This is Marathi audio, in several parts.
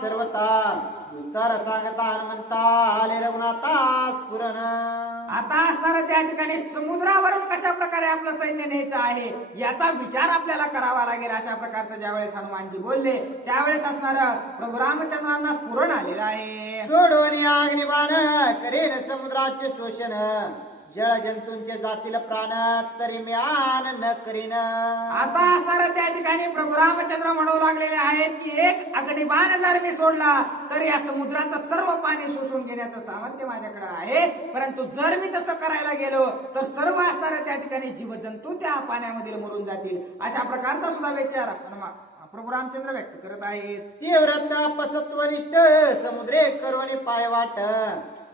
सर्वता दुस्तर सांगता हनुमंता आले रघुनाथा स्फुरण. आता असणारा त्या ठिकाणी समुद्रावरून कशा प्रकारे आपलं सैन्य न्यायचं आहे याचा विचार आपल्याला करावा लागेल. अशा प्रकारचं ज्यावेळेस हनुमानजी बोलले त्यावेळेस असणारं प्रभू रामचंद्रांना स्फुरण आलेलं आहे. सोडून अग्निबाण करेन समुद्राचे शोषण, जळ जंतूंचे जातील प्राण तरी मी आन न करीन. आता असणारा त्या ठिकाणी प्रभू रामचंद्र म्हणू लागलेले आहेत की एक अग्निबाण जर मी सोडला तर या समुद्राचं सर्व पाणी शोषून घेण्याचं सामर्थ्य माझ्याकडे आहे. परंतु जर मी तसं करायला गेलो तर सर्व असणाऱ्या त्या ठिकाणी जीवजंतू त्या पाण्यामध्ये मरून जातील. अशा प्रकारचा सुद्धा विचार प्रभू रामचंद्र व्यक्त करत आहेत. तीव्र तपसत्वनिष्ठ समुद्रे करोनी पाय वाट,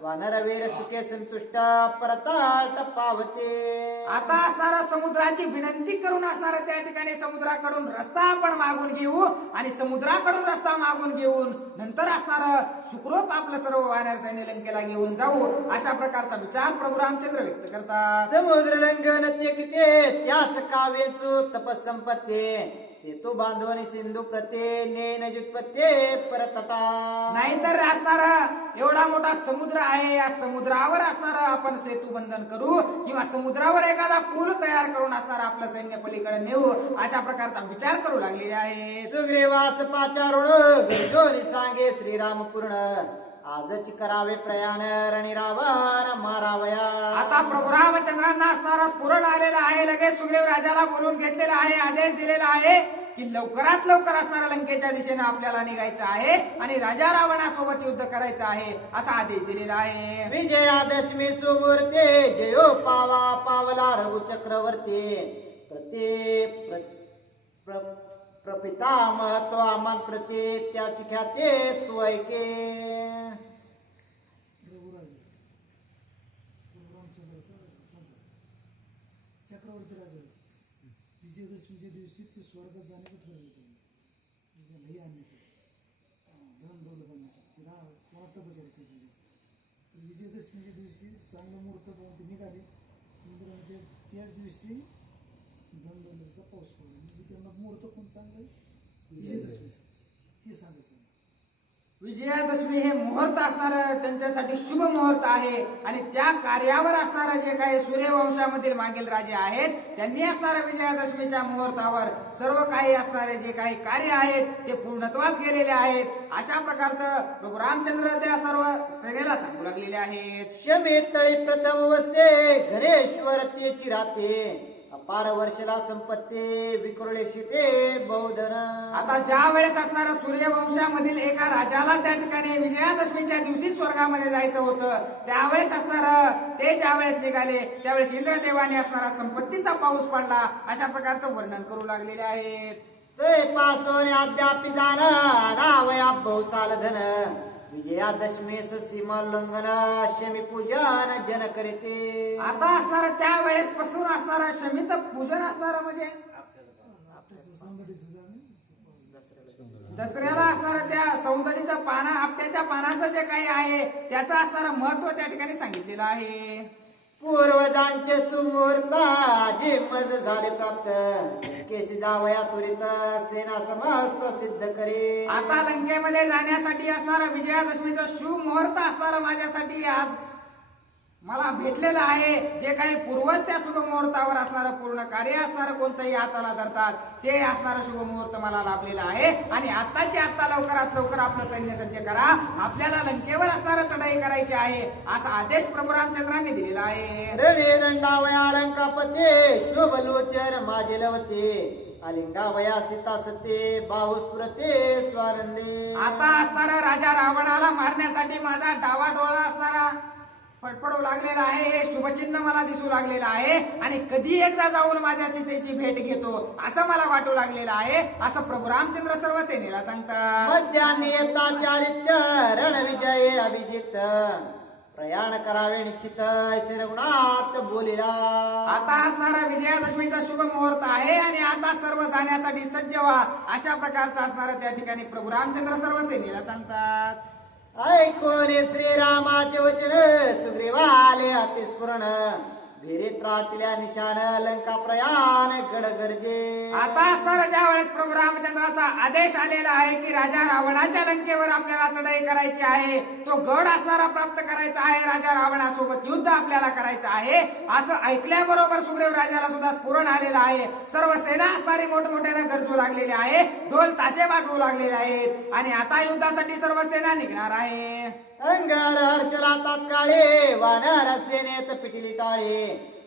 वानर वीर सुखे संतुष्ट परताट पावते. आता असणारा समुद्राची विनंती करून असणारा त्या ठिकाणी समुद्राकडून रस्ता आपण मागून घेऊ आणि समुद्राकडून रस्ता मागून घेऊन नंतर असणारं सुखरूप आपलं सर्व वानर सैन्य लंकेला घेऊन जाऊ. अशा प्रकारचा विचार प्रभू रामचंद्र व्यक्त करतात. समुद्र लंघन ते किते त्यास काव्यचो तपसंपत्ते, सेतू बांधवनी सिंधू प्रते नेन जुत्पत्ते परतटा. नाहीतर असणारा एवढा मोठा समुद्र आहे या समुद्रावर असणारा आपण सेतू बंधन करू किंवा समुद्रावर एखादा पूल तयार करून असणारा आपलं सैन्य पलीकडे नेऊ. अशा प्रकारचा विचार करू लागलेले आहे. सुग्रीवास पाचारुण गर्जोनी सांगे श्रीराम पूर्ण, आजची करावे प्रयाण रणी रावण मारावया. आता प्रभू रामचंद्रांना असणारा स्फुरण आलेला आहे. लगेच सुग्रीव राजाला बोलून घेतलेला आहे, आदेश दिलेला आहे की लवकरात लवकर असणाऱ्या लंकेच्या दिशेने आपल्याला निघायचं आहे आणि राजा रावणासोबत युद्ध करायचं आहे असा आदेश दिलेला आहे. विजयादशमी सुमूर्ते जयो पावा पावला रघु चक्रवर्ती, प्रपिता महत्व आमान प्रती त्याची ख्याते तू ऐके. चक्रवर्ती राजा विजयदशमीच्या दिवशी ते स्वर्गात जाण्याचं ठरवलं त्यांनी, लई आणण्यासाठी धन दौलत आणण्यासाठी कोणा तपचारी करते जास्त. तर विजयदशमीच्या दिवशी चांगलं मुहूर्त पाहून ते निघाले. इंद्राने त्याच दिवशी धन दौलतीचा पाऊस पडला. म्हणजे त्यांना मुहूर्त कोण चांगलं आहे विजयदशमीचं ते सांगायचं. विजयादशमी हे मुहूर्त असणार त्यांच्यासाठी शुभ मुहूर्त आहे आणि त्या कार्यावर असणारा जे काही सूर्यवंशामधील मागील राजे आहेत त्यांनी असणाऱ्या विजयादशमीच्या मुहूर्तावर सर्व काही असणारे जे काही कार्य आहेत ते पूर्णत्वास गेलेले आहेत. अशा प्रकारचं प्रभू रामचंद्र त्या सर्व सेनेला सांगू लागलेले आहेत. शमे तळी प्रथम वसते घरेश्वर तेची राहते, अपार वर्षला संपत्ती विक्रोळे शिते बहुधन. आता ज्या वेळेस असणारा सूर्यवंशामधील एका राजाला त्या ठिकाणी विजयादशमीच्या दिवशी स्वर्गामध्ये जायचं होतं त्यावेळेस असणार ते ज्या वेळेस निघाले त्यावेळेस इंद्रदेवाने असणारा संपत्तीचा पाऊस पडला. अशा प्रकारचं वर्णन करू लागलेले आहेत. ते पासून अद्याप जाण नावया बहुसाल धन, विजयादशमीस सीमोल्लंघन शमी पूजन जन करीते. आता असणार त्या वेळेस पासून असणारा शमीचं पूजन असणार म्हणजे दसऱ्याला असणारं त्या सौंदर्याचं पाना आपट्याच्या पानाचं जे काही आहे त्याचं असणारं महत्व त्या ठिकाणी सांगितलेलं आहे. पूर्वजांचे सुमुहूर्त जे मज झाले प्राप्त, केसी जावया त्वरित सेना समस्त सिद्ध करे. आता लंकेमध्ये जाण्यासाठी असणारा विजयादशमीचं शुभ मुहूर्त असणारं माझ्यासाठी आज मला भेटलेलं आहे. जे काही पूर्वज त्या शुभ मुहूर्तावर असणारं पूर्ण कार्य असणारं कोणतंही हाताला धरतात ते असणारं शुभ मुहूर्त मला लाभलेलं आहे आणि आत्ताची आत्ता लवकरात लवकर आपलं सैन्य सज्ज करा, आपल्याला लंकेवर असणारं चढाई करायची आहे असा आदेश प्रभू रामचंद्रांनी दिलेला आहे. रणे दंडावया लंकापते शोभ लोचन माझे लवते, अलिंगावया सीता सते बाहुस्फुरते स्वानंदे. आता असणारा राजा रावणाला मारण्यासाठी माझा डावा डोळा असणारा फडफडू लागलेला आहे. हे शुभचिन्ह मला दिसू लागलेलं आहे आणि कधी एकदा जाऊन माझ्या सीतेची भेट घेतो असं मला वाटू लागलेलं आहे असं प्रभू रामचंद्र सर्व सेनेला सांगतात. मध्यान्ही येता चारित्य रणविजय अभिजित, प्रयाण करावे निश्चित ऐसे रघुनाथ बोलिला. आता असणारा विजयादशमीचा शुभ मुहूर्त आहे आणि आता सर्व जाण्यासाठी सज्ज व्हा अशा प्रकारचा असणारा त्या ठिकाणी प्रभू रामचंद्र सर्व सेनेला सांगतात. ऐकून श्रीरामाचे वचन सुग्रीवाले अतिस्फुरण, भिरे त्राटल्या निशान लंका प्रयाण गड गरजे. आता असताना ज्या वेळेस प्रभू रामचंद्राचा आदेश आलेला आहे की राजा रावणाच्या लंकेवर आपल्याला चढाई करायची आहे, तो गड असणारा प्राप्त करायचा आहे, राजा रावणासोबत युद्ध आपल्याला करायचं आहे, असं ऐकल्याबरोबर सुग्रीव राजाला सुद्धा स्फुरण आलेलं आहे. सर्व सेना असणारी मोठमोठ्याने गरजू लागलेली आहे, ढोल ताशे वाजवू लागलेले आहेत आणि आता युद्धासाठी सर्व सेना निघणार आहे. अंगार हर्षला तात्काळे वानर सेनेत पिटिली टाळे.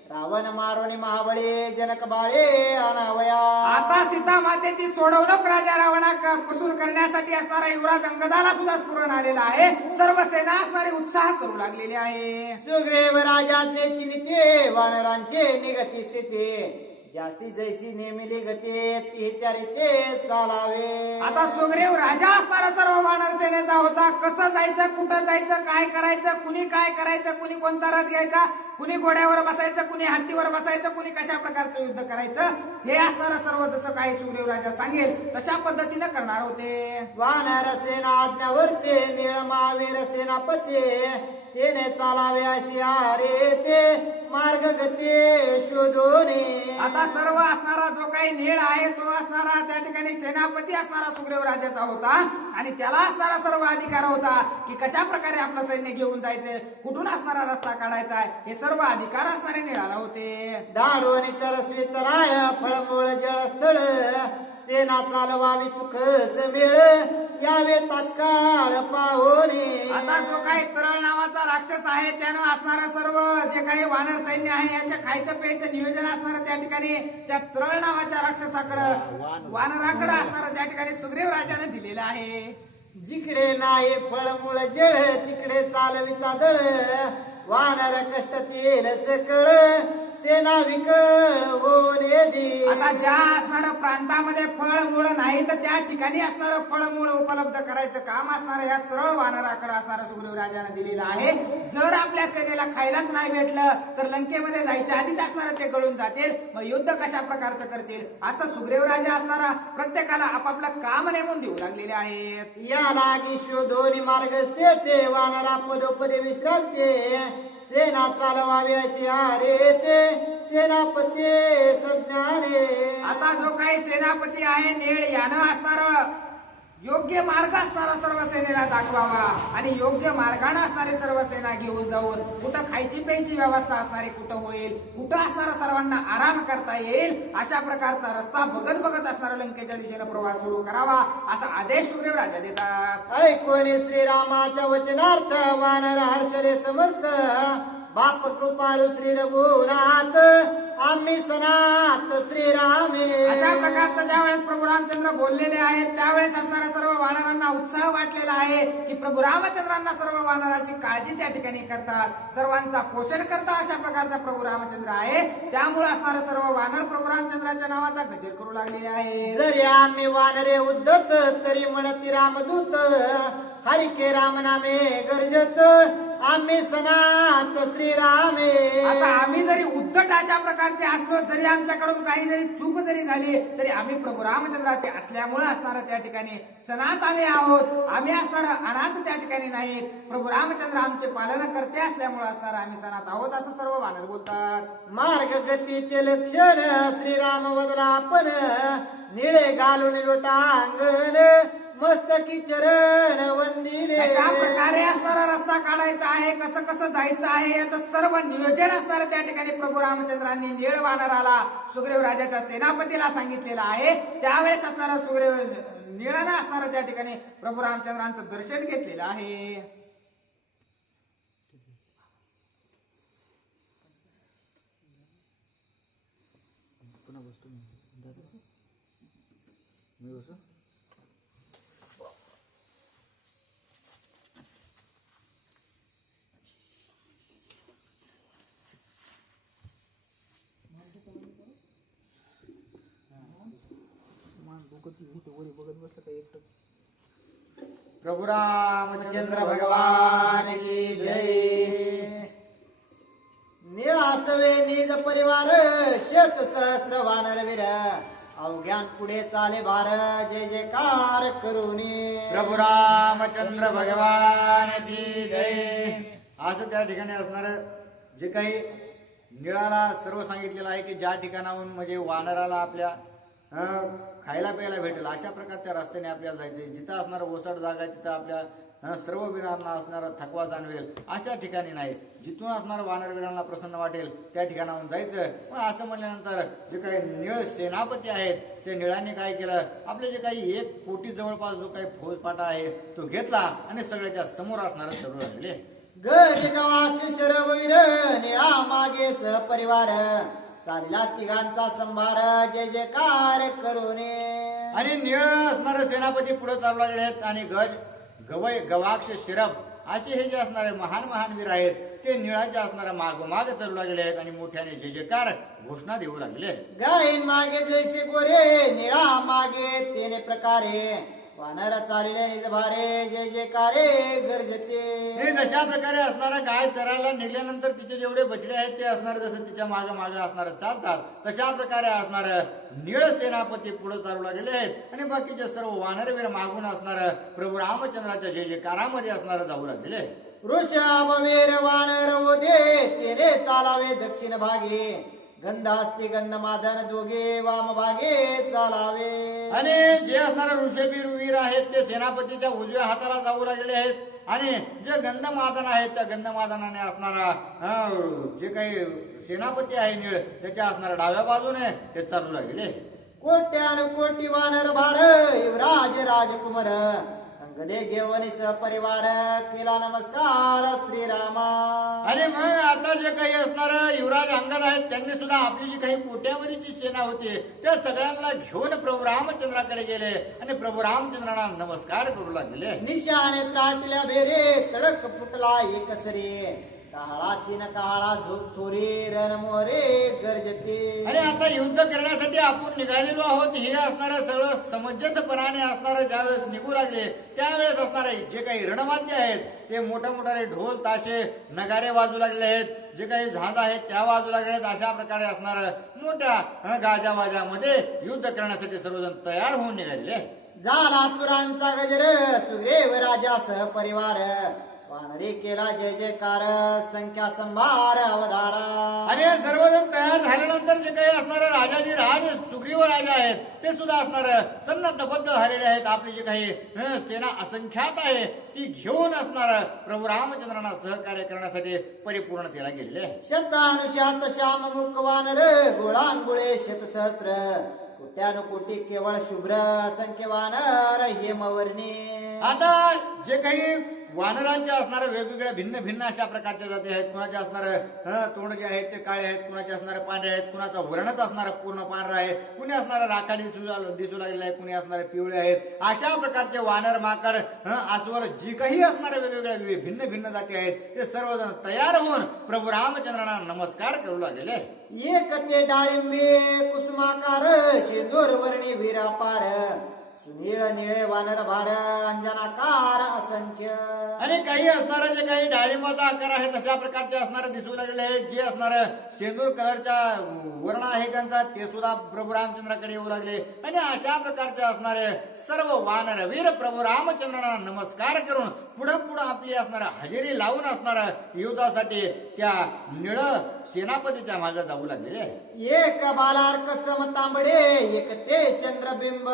रावण मारोनी महाबळे जनक बाळे अनावया. आता सीता मातेची सोडवणूक राजा रावणापासून करण्यासाठी असणारा युवराज अंगदाला सुद्धा स्फुरण आलेला आहे. सर्व सेना असणारी उत्साह करू लागलेली आहे. सुग्रीव राजाज्ञेची नीती वानरांचे निगती स्थिती. ज्यासी जैसी नेमिली गती ती त्या रीते चालावे. आता सुग्रीव राजा असणारा सर्व वानर सेनेचा होता. कसं जायचं, कुठं जायचं, काय करायचं, कुणी काय करायचं, कुणी कोणता रथ घ्यायचा, कुणी घोड्यावर बसायचं, कुणी हत्तीवर बसायचं, कुणी कशा प्रकारचं युद्ध करायचं, हे असणारं सर्व जसं काही सुग्रीव राजा सांगेल तशा पद्धतीनं करणार होते. वानर सेना आज्ञावरते निळ महावीर सेनापती. तेने चालावे अशी आरे ते मार्ग गती शोधूने. आता सर्व असणारा जो काही नीळ आहे तो असणारा त्या ठिकाणी सेनापती असणारा सुग्रीव राजाचा होता आणि त्याला असणारा सर्व अधिकार होता की कशा प्रकारे आपलं सैन्य घेऊन जायचं, कुठून असणारा रस्ता काढायचा आहे, हे सर्व अधिकार असणारे निळाला होते. दाडोनी तरस्वी तराळ फळमूळ जळस्थळ. सेना चालवावी सुख समेळ यावे तात्काळ पाहुणे. आता जो काही तरळ नावाचा राक्षस आहे त्यानं असणारं सर्व जे काही वानर सैन्य आहे याच्या खायचं प्यायचं नियोजन असणारं त्या ठिकाणी त्या तरळ नावाच्या राक्षसाकडं वानराकडं असणारं त्या ठिकाणी सुग्रीव राजाने दिलेलं आहे. जिकडे नाही फळमूळ जळ तिकडे चालविता दळ. वानर कष्ट तेल सकळ सेना विकळ होणे दे. आता ज्या असणाऱ्या प्रांतामध्ये फळमूळ नाही तर त्या ठिकाणी असणारं फळमूळ उपलब्ध करायचं काम असणारं या तरळ वानराकडे असणारं सुग्रीव राजाने दिलेलं आहे. जर आपल्या सेनेला खायलाच नाही भेटलं तर लंकेमध्ये जायच्या आधीच असणारं ते गळून जातील, मग युद्ध कशा प्रकारचं करतील असं सुग्रीव राजा असणारा प्रत्येकाला आपापलं काम नेमून देऊ लागलेले आहेत. या लागी शोधोनी मार्ग स्थिते वानरा पदोपदे विश्रांते. सेना चालवावी अशी आरे ते सेनापती सज्ञाने. आता जो काही सेनापती आहे नेड यानं असणारं योग्य मार्ग असणारा सर्व सेनेला दाखवावा आणि योग्य मार्गाने असणारी सर्व सेना घेऊन जाऊन कुठं खायची प्यायची व्यवस्था असणारी कुठं होईल, कुठं असणारा सर्वांना आराम करता येईल अशा प्रकारचा रस्ता बघत बघत असणारा लंकेच्या दिशेने प्रवास सुरू करावा असा आदेश सुग्रीव राजा देतात. ऐकोनी श्रीरामाच्या वचनार्थ वानर हर्षले समस्त. बाप कृपाळू श्री रघुनाथ आम्ही सनात श्रीरामे. अशा प्रकारचं ज्यावेळेस प्रभू रामचंद्र बोललेले आहेत त्यावेळेस असणाऱ्या सर्व वानरांना उत्साह वाटलेला आहे की प्रभू रामचंद्रांना सर्व वानराची काळजी त्या ठिकाणी करतात, सर्वांचा पोषण करतात अशा प्रकारचा प्रभू रामचंद्र आहे. त्यामुळे असणारे सर्व वानर प्रभू रामचंद्राच्या नावाचा गजर करू लागलेले आहे. जरी आम्ही वानरे उद्धत तरी म्हणती रामदूत. हरिके राम नामे गरजत आम्ही सनात श्रीरामे. आता आम्ही जरी उद्धट अशा प्रकारचे असलो, जरी आमच्याकडून काही जरी चूक जरी झाली तरी आम्ही प्रभू रामचंद्राचे असल्यामुळे असणारं त्या ठिकाणी सनात आम्ही आहोत. आम्ही असणारं अनाथ त्या ठिकाणी नाहीत. प्रभू रामचंद्र आमचे पालन करते असल्यामुळे असणारं आम्ही सनात आहोत असं सर्व वानर बोलतात. मार्ग गतीचे लक्षण श्रीराम वदला आपण. निळे घालून लोटांगण मस्तकी चरण वंदिले. अशा प्रकारे असणारा रस्ता काढायचा आहे, कसं कसं जायचं आहे याचं सर्व नियोजन असणारं त्या ठिकाणी प्रभू रामचंद्रांनी निळ वानराला सुग्रीव राजाच्या सेनापतीला सांगितलेलं आहे. त्यावेळेस असणारा सुग्रीव निळानं असणारं त्या ठिकाणी प्रभू रामचंद्रांचं दर्शन घेतलेलं आहे. प्रभु रामचंद्र भगवान की जय. निळासवे निज परिवार शत सहस्र वानर वीर. अवघ्यान पुढे चाले भार जय जयकार करुणी. प्रभु रामचंद्र भगवान की जय. असं त्या ठिकाणी असणार जे काही निळाला सर्व सांगितलेलं आहे की ज्या ठिकाणाहून म्हणजे वानराला आपल्या खायला प्यायला भेटेल अशा प्रकारच्या रस्त्याने आपल्याला जायचे, जिथं असणारं ओसड जागा आहे तिथं आपल्या सर्व वीरांना असणारा थकवा जाणवेल अशा ठिकाणी नाही, जिथून असणारं वानर वीरांना प्रसन्न वाटेल त्या ठिकाणाहून जायचं. पण असं म्हणल्यानंतर जे काही निळ सेनापती आहेत ते निळाने काय केलं, आपले जे काही 1 कोटी जवळपास जो काही फौजफाटा आहे तो घेतला आणि सगळ्याच्या समोर असणारे सर्व राहिले. गज गवाक्ष शरवीर निळा मागे सहपरिवार चालला तिघांचा संभार जय जयकार करूने. आणि निळ असणारे सेनापती पुढे चालू लागले आहेत आणि गवाक्ष शिरप असे हे जे असणारे महान वीर आहेत ते निळाच्या असणाऱ्या मागोमाग चालू लागले आहेत आणि मोठ्याने जय जयकार घोषणा देऊ लागले. गायन मागे जैसे गोरे निळा मागे तेने प्रकारे वानर चालले निज भारे जय जयकारे गरजते. हे जशा प्रकारे असणारा गाय चरायला निघल्यानंतर तिचे जेवढे बछडे आहेत ते असणार जसं तिच्या मागे असणार चालतात तशा प्रकारे असणार निळ सेनापती पुढे चालू लागलेले आहेत आणि बाकीचे सर्व वानरवीर मागून असणार प्रभू रामचंद्राच्या जय जयकारामध्ये असणार जाऊ लागलेले. वृषभ वीर वानर ओदे तेने चालावे दक्षिण भागे गंध असते गंध मादन दोघे वाम भागे चालावे. आणि जे असणारे ऋषभीर वीर आहेत ते सेनापतीच्या उजव्या हाताला जाऊ लागलेले आहेत आणि जे गंधमादन आहेत त्या गंधमादनाने असणारा जे काही सेनापती आहे निळ त्याच्या असणाऱ्या डाव्या बाजूने ते चालू लागले. कोट्यान कोटी वानर भार युवराज राजकुमार अंगदे घेऊन सहपरिवार केला नमस्कार श्रीरामा. आणि मग आता जे काही असणार युवराज अंगद आहेत त्यांनी सुद्धा आपली जी काही कोट्यावधीची सेना होती त्या सगळ्यांना घेऊन प्रभू रामचंद्राकडे गेले आणि प्रभू रामचंद्रांना नमस्कार करू लागले. निशाने त्राटल्या बेरे तडक फुटला एकसरे काळाची न काळा झोप थोरी रणमोरे गरजते. आणि आता युद्ध करण्यासाठी आपण निघालेलो आहोत हे असणारं सगळं समंजसपणाने असणारं ज्यावेळेस निघू लागले त्यावेळेस असणारे जे काही रणवाद्य आहेत ते मोठे ढोल ताशे नगारे वाजू लागले आहेत, जे काही झांज आहेत त्या वाजू लागले आहेत. अशा प्रकारे असणार मोठ्या गाजावाजामध्ये युद्ध करण्यासाठी सर्वजण तयार होऊन निघाले. झाला तुरांचा गजर सुग्रीव राजा सहपरिवार वानरे केला जय जयकार संख्या संभार अवधारा. आणि सर्वजण तयार झाल्यानंतर जे काही असणारे राजाजी राज सुग्रीव राजा आहेत ते सुद्धा असणार सन्नद्धबद्ध झालेले आहेत. आपली जी काही सेना असंख्यात आहे ती घेऊन असणार प्रभू रामचंद्रांना सहकार्य करण्यासाठी परिपूर्णतेला गेलेले. शतानुशात श्याम मुख वानर गोळांगुळे शतसहस्त्र कोट्यानुकोटी केवळ शुभ्र असंख्य वानर हेमवर्णी. आता जे काही वानरांच्या असणाऱ्या वेगवेगळ्या भिन्न अशा प्रकारच्या जाती आहेत. कुणाचे असणारे तोंड जे आहेत ते काळे आहेत, कुणाचे असणारे पांढरे आहेत, कुणाचा वर्णच असणारा पूर्ण पांढरा आहे, कुणी असणारा राखाडी दिसू लागलेला आहे, कुणी असणारे पिवळे आहेत. अशा प्रकारचे वानर माकड अस्वल जी काही असणारे वेगवेगळ्या भिन्न जाती आहेत ते सर्वजण तयार होऊन प्रभू रामचंद्रांना नमस्कार करू लागलेले. एक ते डाळिंबे कुसुमाकार शेंदूर वर्णी वीरापार सुनीळ निळे वानर भार अंजनाकार असंख्य. आणि काही असणारे जे काही डाळिंबाचा आकार आहे तशा प्रकारचे असणारे दिसू लागलेले आहेत. जे असणारे शेंदूर कलरच्या वर्ण आहे त्यांचा ते सुद्धा प्रभू रामचंद्राकडे येऊ लागले. आणि अशा प्रकारचे असणारे सर्व वानर वीर प्रभू रामचंद्रांना नमस्कार करून पुढे आपली असणारा हजेरी लावून असणारा युद्धासाठी त्या निळ सेनापतीच्या मागे जाऊ लागलेले. एक बालार्क सम तांबडे एक ते चंद्रबिंब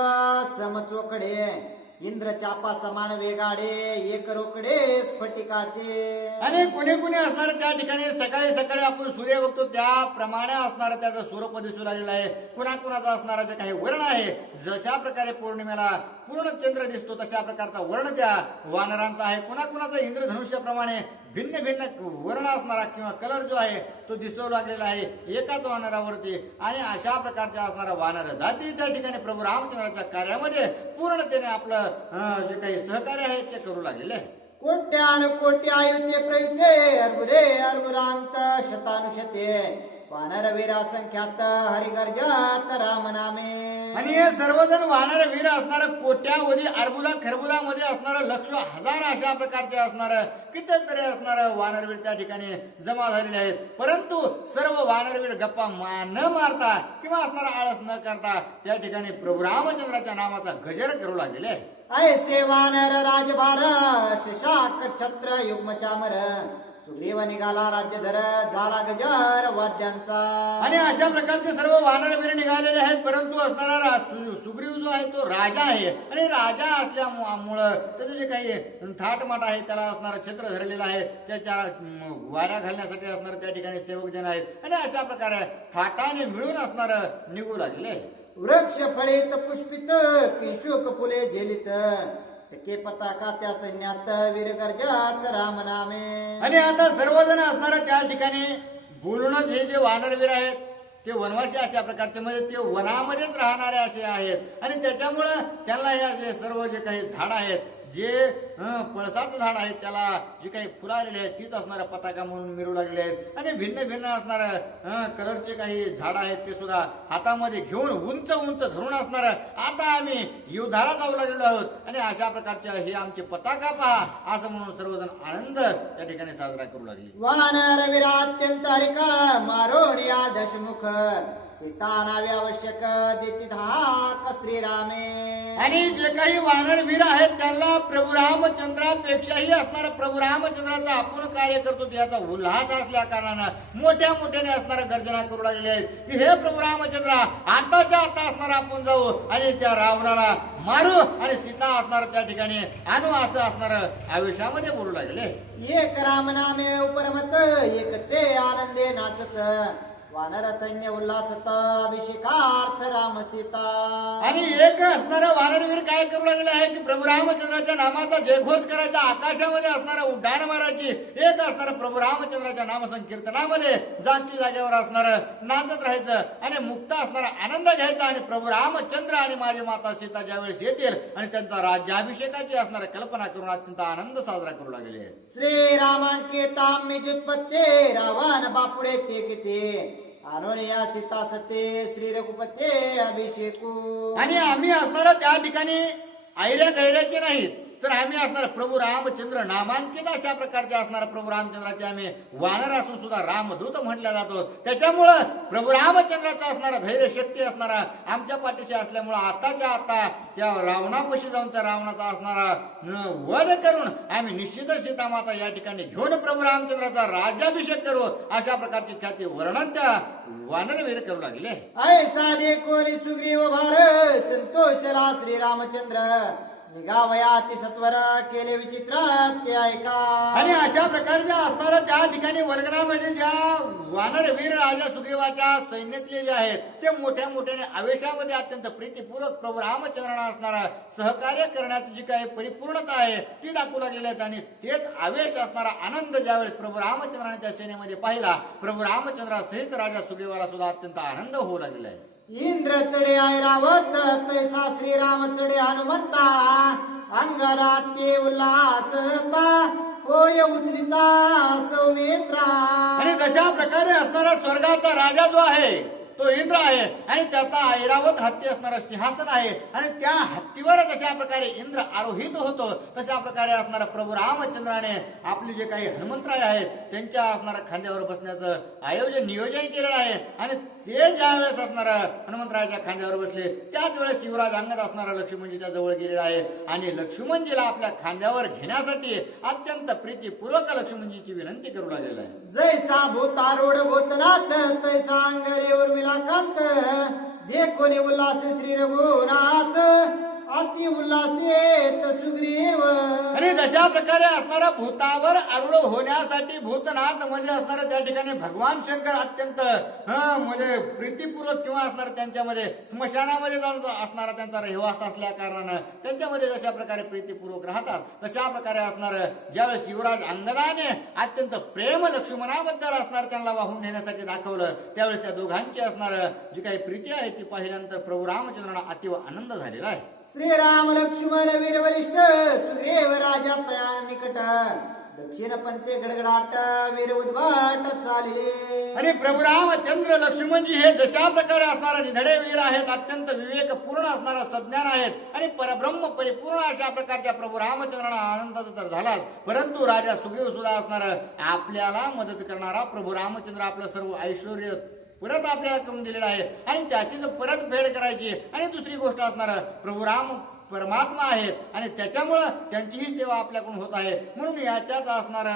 सम चोकडे इंद्र चापा समान वेगाडे एक रोकडे स्फटिकाचे. आणि कुणी असणार त्या ठिकाणी सकाळी आपण सूर्य बघतो त्याप्रमाणे असणार त्याचं स्वरूप दिसू लागलेलं आहे. कुणाचा असणारा जे काही वर्ण आहे जशा प्रकारे पौर्णिमेला पूर्ण चंद्र दिसतो तशा प्रकारचा वर्ण त्या वानरांचा आहे. कुणाचा इंद्रधनुष्याप्रमाणे भिन्न वर्ण असणारा किंवा कलर जो आहे तो दिसू लागलेला आहे एकाच वानरावरती. आणि अशा प्रकारच्या असणारा वानर जाती त्या ठिकाणी प्रभू रामचंद्राच्या कार्यामध्ये पूर्णतेने आपलं जे काही सहकार्य आहे ते करू लागलेले आहे. कोट्यान कोटी आयुते प्रयुते अर्बुदे अर्बुदांत शतानुशते वानर वीरा संख्यात हरिगर्जात राम नामे. आणि हे सर्वजण वानर वीर असणार कोट्यावधी अर्बुदा खरबुदामध्ये असणार लक्ष हजार अशा प्रकारचे असणार कितीतरी असणार वानरवीर त्या ठिकाणी जमा झालेले आहेत. परंतु सर्व वानरवीर गप्पा न मारता किंवा असणारा आळस न करता त्या ठिकाणी प्रभू रामचंद्राच्या नामाचा गजर करू लागलेले. ऐसे वानर राजभार शशाक छत्र युग्म चामर सुग्रीव निघाला राज्यधर झाला गजर वाद्यांचा. आणि अशा प्रकारचे सर्व वानरवीर निघालेले आहेत. परंतु असणारा सुग्रीव जो आहे तो राजा आहे आणि राजा असल्यामुळं त्याचं जे काही थाटमाट आहे त्याला असणारं छत्र धरलेलं आहे. त्याच्या वाऱ्या घालण्यासाठी असणारं त्या ठिकाणी सेवक जण आहेत आणि अशा प्रकारे थाटाने मिळून असणारं निघू लागले आहे. वृक्ष फळीत पुष्पित किशोक फुले झेलित टके पताका त्या सैन्यात वीर गर्जात राम नामे. आणि आता सर्वजण असणार त्या ठिकाणी बोलूनच हे जे वानरवीर आहेत ते वनवासी अशा प्रकारचे म्हणजे ते वनामध्येच राहणारे असे आहेत आणि त्याच्यामुळं त्यांना हे असे सर्व जे काही झाड आहेत जे पळसाचं झाड आहे त्याला जी काही फुलं आलेली आहेत तीच असणाऱ्या पताका म्हणून मिरू लागलेले आहेत आणि भिन्न भिन्न असणाऱ्या कलरचे काही झाड आहेत ते सुद्धा हातामध्ये घेऊन उंच उंच धरून असणार आता आम्ही युद्धाला जाऊ लागलेलो आहोत आणि अशा प्रकारच्या हे आमचे पताका पहा असं म्हणून सर्वजण आनंद त्या ठिकाणी साजरा करू लागले. वानर वीरा अत्यंत हरिका मारोणिया दशमुख सीता नावे आवश्यक देती धाक श्रीरामे. आणि जे काही वानरवीर आहेत त्यांना प्रभू रामचंद्रापेक्षाही असणारा प्रभू रामचंद्राचा आपण कार्य करतो याचा उल्हास असल्या कारणानं मोठ्या मोठ्याने असणारा गर्जना करू लागलेले आहेत की हे प्रभू रामचंद्रा आताच्या आता असणार आपण जाऊ आणि त्या रावणाला मारू आणि सीता असणार त्या ठिकाणी आणू असं असणार आयुष्यामध्ये बोलू लागले. एक राम नामे उपरमत एक ते आनंदे नाचत वानर सैन्य उल्हासत अभिषेकार्थ राम सीता. आणि एक असणारा वानरवीर काय करू लागले आहे की प्रभू रामचंद्राच्या नामाचा जयघोष करायचा आकाशामध्ये असणारा उड्डाण मारायची एक असणारा प्रभू रामचंद्राच्या नाम संकीर्तनामध्ये जागती जागेवर असणार नाचत राहायचं आणि मुक्त असणारा आनंद घ्यायचा आणि प्रभू रामचंद्र आणि माझी माता सीता ज्या वेळेस येतील आणि त्यांचा राज्याभिषेकाची असणारा कल्पना करून अत्यंत आनंद साजरा करू लागले आहे. श्रीरामांकितां मिजुत्पत्ते रावण बापुडे ते किती आनोनिया सीता सते श्री रघुपते अभिषेकू. आणि आम्ही असणार त्या ठिकाणी ऐऱ्या गैऱ्याचे नाहीत तर आम्ही असणार प्रभू रामचंद्र नामांकित अशा प्रकारचे असणार प्रभू रामचंद्राचे आम्ही वानर असून सुद्धा रामदूत म्हटल्या जातो. त्याच्यामुळं प्रभू रामचंद्राचा असणारा धैर्य शक्ती असणारा आमच्या पाठीशी असल्यामुळं आताच्या आता त्या रावणापाशी जाऊन त्या रावणाचा असणारा वध करून आम्ही निश्चितच सीतामाता या ठिकाणी घेऊन प्रभू रामचंद्राचा राज्याभिषेक करू अशा प्रकारची ख्याती वर्णन त्या वानरवीर करू लागले. ऐसा देखोली सुग्रीव भार संतोषला श्रीरामचंद्र निघावयाती सत्वर केले विचित्र ते ऐका. आणि अशा प्रकारच्या असणाऱ्या त्या ठिकाणी वर्गणामध्ये ज्या वानरवीर राजा सुग्रीवाच्या सैन्यातले जे आहेत ते मोठ्या मोठ्याने आवेशामध्ये अत्यंत प्रीतीपूर्वक प्रभू रामचंद्रांना असणारा सहकार्य करण्याची जी काही परिपूर्णता आहे ती दाखवू लागलेली आहेत आणि तेच आवेश असणारा आनंद ज्यावेळेस प्रभू रामचंद्राने त्या सेनेमध्ये पाहिला प्रभू रामचंद्रासहित राजा सुग्रीवाला सुद्धा अत्यंत आनंद होऊ लागलेला आहे. इंद्र चढे ऐरावत तैसा श्रीराम चढे हनुमंता अंगाला ते उल्हासता होय उचलिता सौमित्रा. आणि जशा प्रकारे असणारा स्वर्गाचा राजा जो आहे तो इंद्र आहे आणि त्याचा ऐरावत हत्ती असणारा सिंहासन आहे आणि त्या हत्तीवर जशा प्रकारे इंद्र आरोहित होतो तशा प्रकारे असणारा प्रभू रामचंद्राने आपले जे काही हनुमंतराय आहेत त्यांच्या असणाऱ्या खांद्यावर बसण्याचं आयोजन नियोजन केलेलं आहे आणि ते ज्या वेळेस असणारा हनुमंतरायाच्या खांद्यावर बसले त्याच वेळेस शिवराज अंगद असणारा लक्ष्मणजीच्या जवळ गेलेला आहे आणि लक्ष्मणजीला आपल्या खांद्यावर घेण्यासाठी अत्यंत प्रीतीपूर्वक लक्ष्मणजीची विनंती करू लागलेला आहे. जैसा भूतारूढ भूतनाथ तैसा अंगरे उर्मिला कांत देखोनी उल्हास श्री रघुनाथ अति उल्हासेत सुग्रीव. आणि जशा प्रकारे असणारा भूतावर आरूढ होण्यासाठी भूतनाथ म्हणजे असणारा त्या ठिकाणी भगवान शंकर अत्यंत म्हणजे प्रीतीपूर्वक किंवा असणार त्यांच्यामध्ये स्मशानामध्ये असणारा त्यांचा रहिवास असल्या कारणानं त्यांच्यामध्ये जशा प्रकारे प्रीतीपूर्वक राहतात तशा प्रकारे असणार ज्यावेळेस शिवराज अंगदाने अत्यंत प्रेम लक्ष्मणाबद्दल असणार त्यांना वाहून नेण्यासाठी दाखवलं त्यावेळेस त्या दोघांची असणार जी काही प्रीती आहे ती पाहिल्यानंतर प्रभू रामचंद्रांना अतिव आनंद झालेला आहे. श्रीराम लक्ष्मण वीर वरिष्ठ सुग्रीव राजा तया निकट दक्षिण पंथे गडगडाट वीर उद्भट चालले. आणि प्रभू रामचंद्र लक्ष्मणजी हे जशा प्रकारे असणारा निधडे वीर आहेत अत्यंत विवेकपूर्ण असणारा सज्ञान आहेत आणि परब्रह्म परिपूर्ण अशा प्रकारच्या प्रभू रामचंद्रांना आनंद तर झालाच परंतु राजा सुग्रीव सुद्धा असणार आपल्याला मदत करणारा प्रभू रामचंद्र आपलं सर्व ऐश्वर्य परत आपल्याला करून दिलेला आहे आणि त्याचीच परत फेड करायची आणि दुसरी गोष्ट असणार परमात्मा आहेत आणि त्याच्यामुळं त्यांचीही सेवा आपल्याकडून होत आहे. म्हणून याच्याच असणार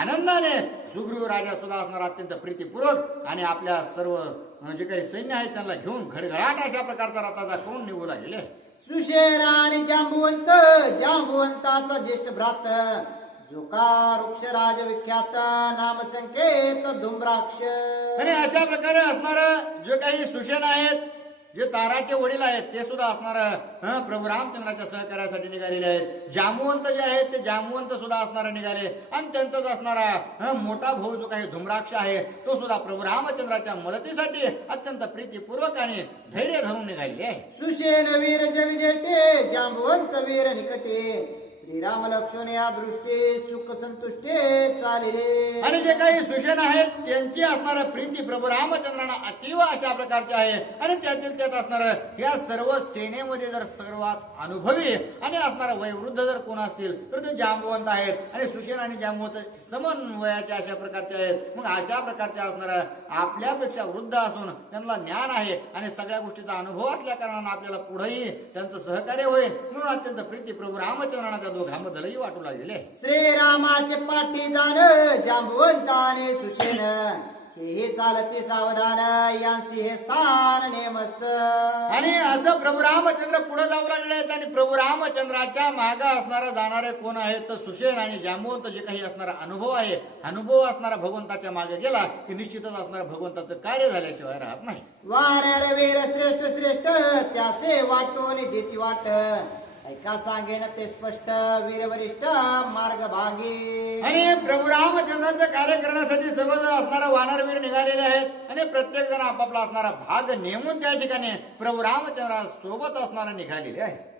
आनंदाने सुग्रीव राजा सुद्धा असणार अत्यंत प्रीतीपूर्वक आणि आपल्या सर्व जे काही सैन्य आहे त्यांना घेऊन घडघडाट अशा प्रकारचा रथाचा करून निघू लागले. सुषेण आणि जांबुवंत, जांबुवंताचा ज्येष्ठ भ्रात, जोका वृक्षराज विख्यात, नाम संकेत धुम्राक्ष. आणि अशा प्रकारे असणार जे काही सुषेण आहेत, जे ताराचे वडील आहेत, ते सुद्धा असणार प्रभू रामचंद्राच्या सहकार्यासाठी निघालेले आहेत. जांबुवंत जे आहेत ते जांबुवंत सुद्धा असणारे निघाले आणि त्यांचाच असणारा मोठा भाऊ जो काही धुम्राक्ष आहे तो सुद्धा प्रभू रामचंद्राच्या मदतीसाठी अत्यंत प्रीतीपूर्वक आणि धैर्य धरून निघालेले आहे. सुषेण वीर जगजेटे, जांबुवंत वीर निकटे, श्रीराम लक्ष्मण या दृष्टी सुख संतुष्टे चालिले. आणि जे काही सुषेण आहेत त्यांची असणारं प्रीती प्रभू रामचंद्रांना अतीव अशा प्रकारचे आहे. आणि त्यातील त्यात असणार या सर्व सेनेमध्ये जर सर्वात अनुभवी आणि असणारा वयोवृद्ध जर कोण असतील तर ते जांबुवंत आहेत. आणि सुषेण आणि जांबुवंत समन्वयाचे अशा प्रकारचे आहेत. मग अशा प्रकारचे असणार आपल्यापेक्षा वृद्ध असून त्यांना ज्ञान आहे आणि सगळ्या गोष्टीचा अनुभव असल्या कारणाने आपल्याला पुढेही त्यांचं सहकार्य होईल. म्हणून अत्यंत प्रीती प्रभू रामचंद्रांना त्या दोघांबद्दलही वाटू लागलेले आहे. श्रीरामाचे पाठी जाण, जांबुवंताने सुषेण, हे चालते सावधान, यांसी हे स्थान नेमस्त. आणि असं प्रभू रामचंद्र पुढे जाऊ लागले आहेत. आणि प्रभू रामचंद्राच्या मागे असणारा जाणारे कोण आहेत तर सुषेण आणि जांबुवंत जे काही असणारा अनुभव आहे, अनुभव असणारा भगवंताच्या मागे गेला की निश्चितच असणारा भगवंताचं कार्य झाल्याशिवाय राहत नाही. वानर वीर श्रेष्ठ श्रेष्ठ, त्यासे वाटोनी देती वाट, ऐका सांगेन ते स्पष्ट, वीर वरिष्ठ मार्ग भागी. आणि प्रभू रामचंद्रांचं कार्य करण्यासाठी सर्वजण असणारा वानरवीर निघालेले आहेत. आणि प्रत्येक जण आपापला असणारा भाग नेमून त्या ठिकाणी प्रभू रामचंद्रा सोबत असणारा निघालेले आहे.